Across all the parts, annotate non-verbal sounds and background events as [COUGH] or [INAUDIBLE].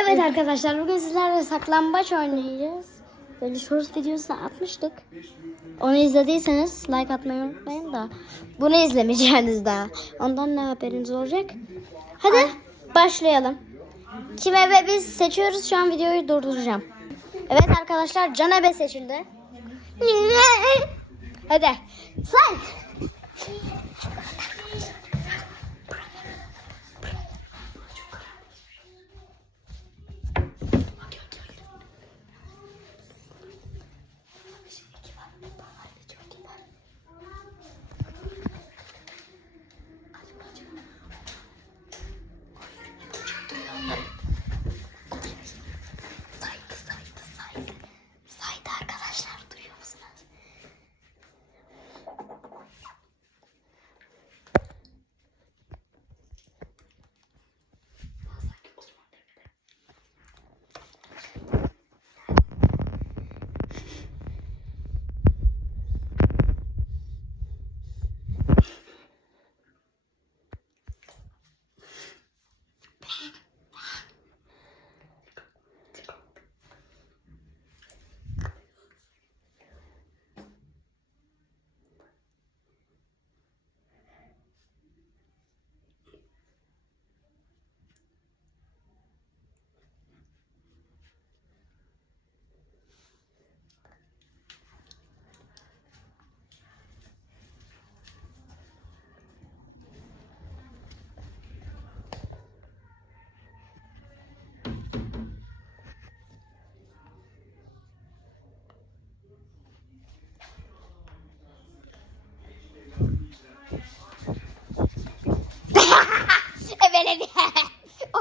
Evet arkadaşlar bugün sizlerle saklambaç oynayacağız. Böyle shorts videosunu atmıştık. Onu izlediyseniz like atmayı unutmayın da. Bunu izlemeyeceğiniz daha. Ondan ne haberiniz olacak? Hadi başlayalım. Kim ebe biz seçiyoruz. Şu an videoyu durduracağım. Evet arkadaşlar Can ebe seçildi. Hadi say.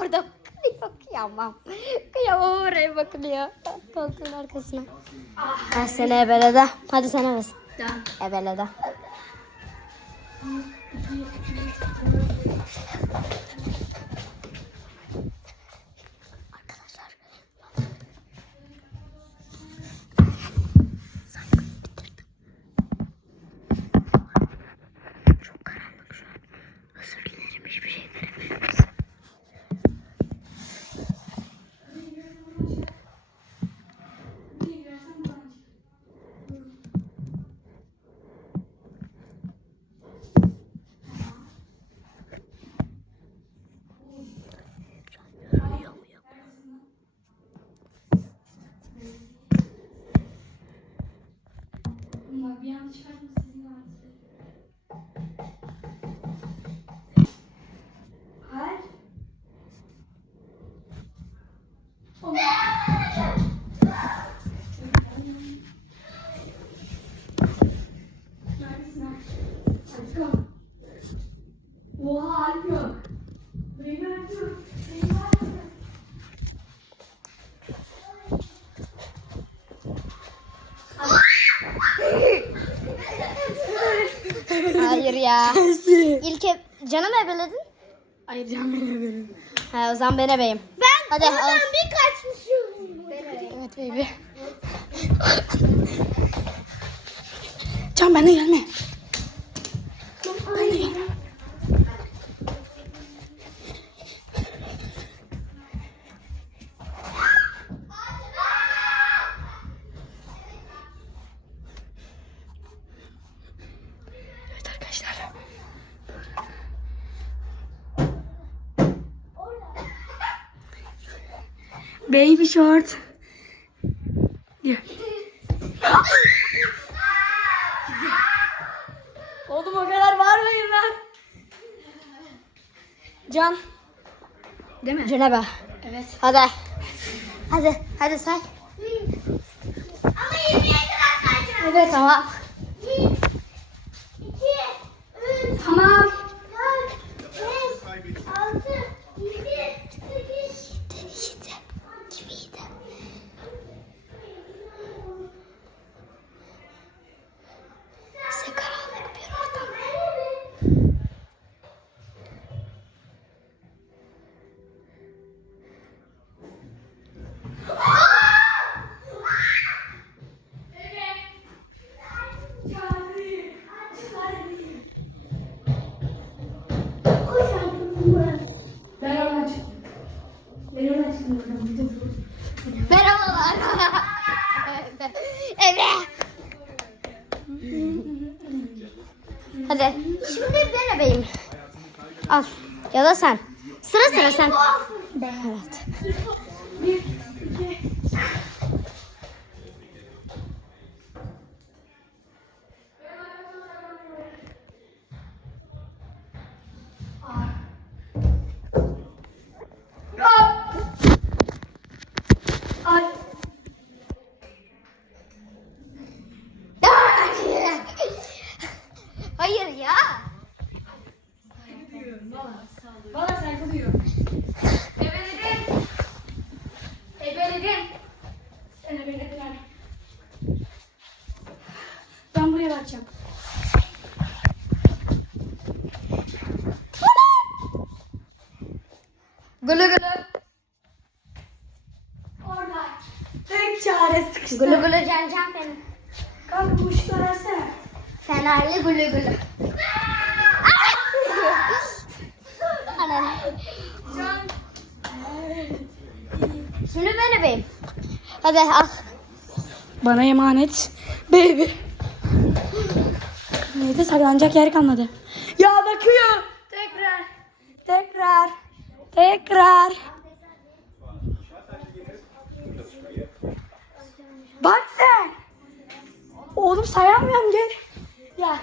Orada bakıyor. Kıyamam. Kıyamam oraya bakılıyor. Koltuğun arkasına. Ha seni ebelede. Hadi sen ebesin. Ebelede. Arkadaşlar. Saymayı bitirdim. Çok karanlık şu an. Özür dilerim hiçbir şey göremiyoruz. Görünüyor mu yok? Bunlar bir anda çıkartma Ya. İlk e- canım ebeledin. Hayır can verebilirim. Ha o zaman ben ebeyim. Ben Hadi, al. bir kaçmışım. Evet baby. Can bana gelme. Baby short. Gel. Oğlum o kadar bağırmayın lan. Can. Değil mi? Can ebe. Evet. Hadi. Hadi. Hadi say. Ama 27 dakika. Evet tamam. 1, 2, 3, Tamam. 4, 5, 6, 7, 8, İyiydi. Kim iyiydi? Size karanlık bir ortam. Merhabalar. evet. Hadi. Şimdi ben ebeyim. Al. Ya da sen. Sıra sıra Bana saygı duyuyorum. Ebeledim. Ebeledim. Sen ebeledin hadi. Ben buraya bakacağım. Gulu gulu. Orada. Tek çare sıkıştı. Gulu gulu can can benim. Kanka bu ışıkları açsana. Fenerli gulu gulu. Anne. Can. Şimdi ben ebeyim. Hadi al. Bana emanet. Baby. Neyse saklanacak yer kalmadı. Ya bakıyor. Tekrar. Tekrar. Tekrar. Bak sen. Oğlum sayamıyorum gel. Ya.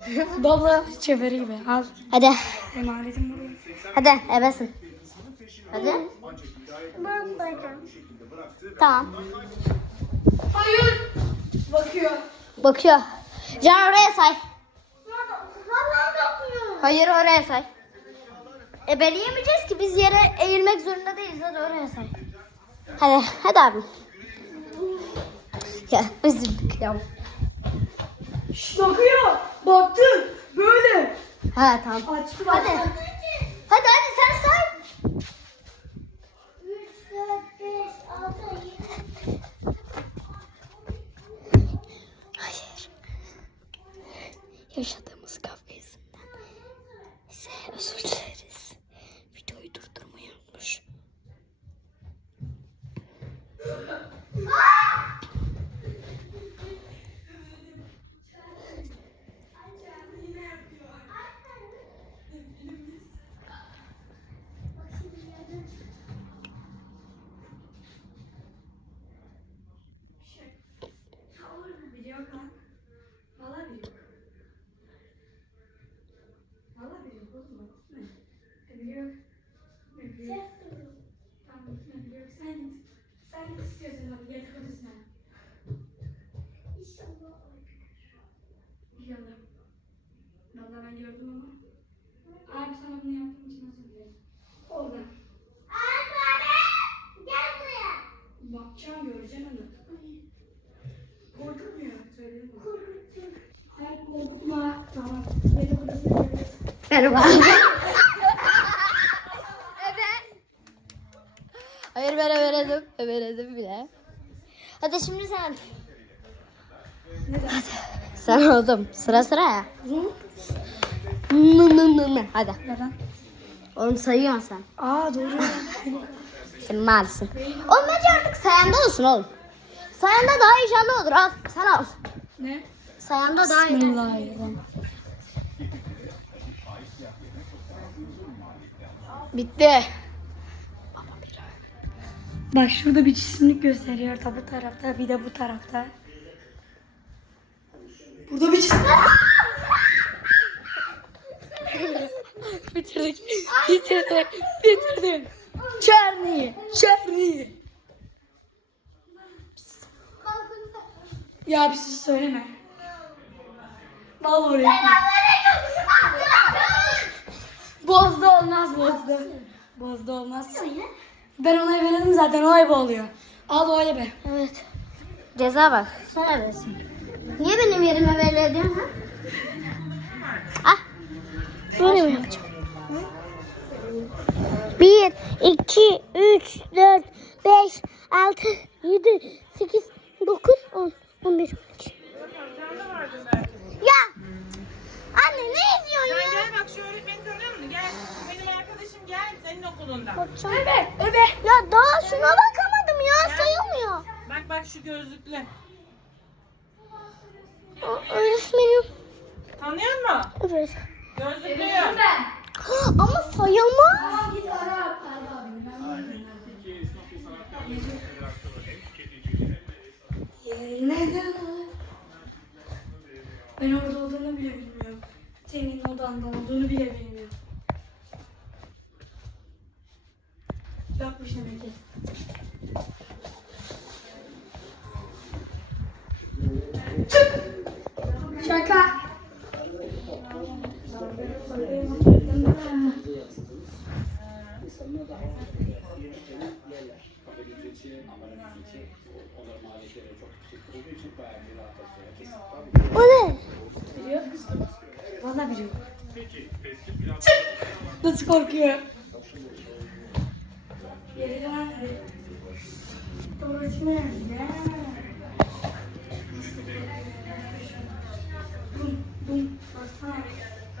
[LAUGHS] Dobla çeviri gibi. Al. Hadi. Emanetim buraya. Hadi ebesin. Hadi. Tamam. Hayır. Bakıyor. Bakıyor. Can oraya say. Hayır oraya say. Ebeleyemeyeceğiz ki biz yere eğilmek zorunda değiliz. Hadi oraya say. Hadi, hadi abi. Ya üzüldük ya. Şş, bakıyor. Baktı. Böyle. Ha tamam. Açtı Hadi. baktı. Hadi hadi sen say. 3, 4, 5, 6, 7. Hayır. Yaşadığımız kavga yüzünden size özür dileriz. Videoyu durdurmayı unutmuş. Video kan. Valla video. Valla video. Bozma. Gitme. Video. Video. Tamam gitme. Video. Sen git. Sen git istiyorsan hadi yatak odasına. İnşallah. İnşallah. Valla ben gördüm ama. Abi sana bunu yaptığım için özür dilerim. Orada. Anne! Gel buraya. Bakacağım göreceğim onu. Söyledim. Korkutun. Hayır korkutma. Tamam. Göreceğiz. Merhaba. evet. Hayır ben everedim. Everedim bile. Hadi şimdi sen. Neden? Sen oldum. Sıra sıra ya. Mı mı mı mı. Hadi. Neden? Oğlum sayıyorsun sen. Aa doğru geçtim maalesef. Olmaz artık sayanda olsun oğlum. Sayanda daha inşallah olur. Al sana al. Ne? Sayanda daha iyi. Bismillahirrahmanirrahim. Bitti. Bak şurada bir cisimlik gösteriyor da bu tarafta bir de bu tarafta. Burada bir cisimlik. [LAUGHS] bitirdik. Bitirdik. Bitirdik. Charlie. Charlie. Ya bir şey söyleme. Vallahi öyle. Bozdu olmaz bozdu. Bozdu olmaz. Ben onay verelim zaten o ayıp oluyor. Al o ayıbı. Evet. Ceza bak. Sana versin. Niye benim yerime ediyorsun ha? Ah. Böyle mi yapacağım? Bir, iki, üç, dört, beş, altı, yedi, sekiz, dokuz, on, on bir, on iki. Ya! Anne ne izliyorsun Sen ya? gel bak şu öğretmeni tanıyor musun? Gel. Benim arkadaşım gel senin okulunda. Öbe, öbe. Ya daha şuna bakamadım ya sayılmıyor. Bak bak şu gözlüklü. O, öğretmenim. Tanıyor musun? Evet. Gözlüklüyü. Ama sayılmaz. Neden? Ben orada olduğunu bile bilmiyorum. Senin odanda olduğunu bile bilmiyorum. O ne? Biliyor musun? Valla biliyor. Çık! Nasıl korkuyor? Geri dön hadi. Doğrusu nerede? Bum bum. Baksana.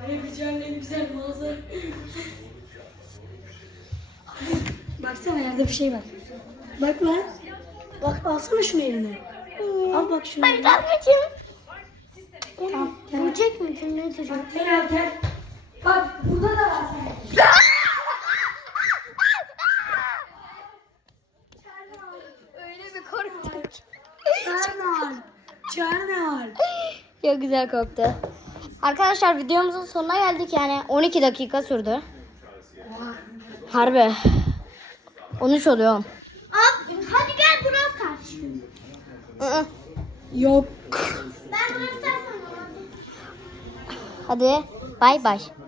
Ay güzel ne güzel manzara. Yerde bir şey var. Bak lan. Bak alsana şunu eline. Al bak şunu. Tamam. Gel. Böcek mi? Ne çocuk? Gel gel. Bak burada da var. Öyle bir korktum. Çarnal. Çarnal. [LAUGHS] Çok güzel koktu. Arkadaşlar videomuzun sonuna geldik yani 12 dakika sürdü. Harbi. 13 oluyor. Abi, hadi gel burası kaç. Yok. Ben burası kaç Hadi bay bay.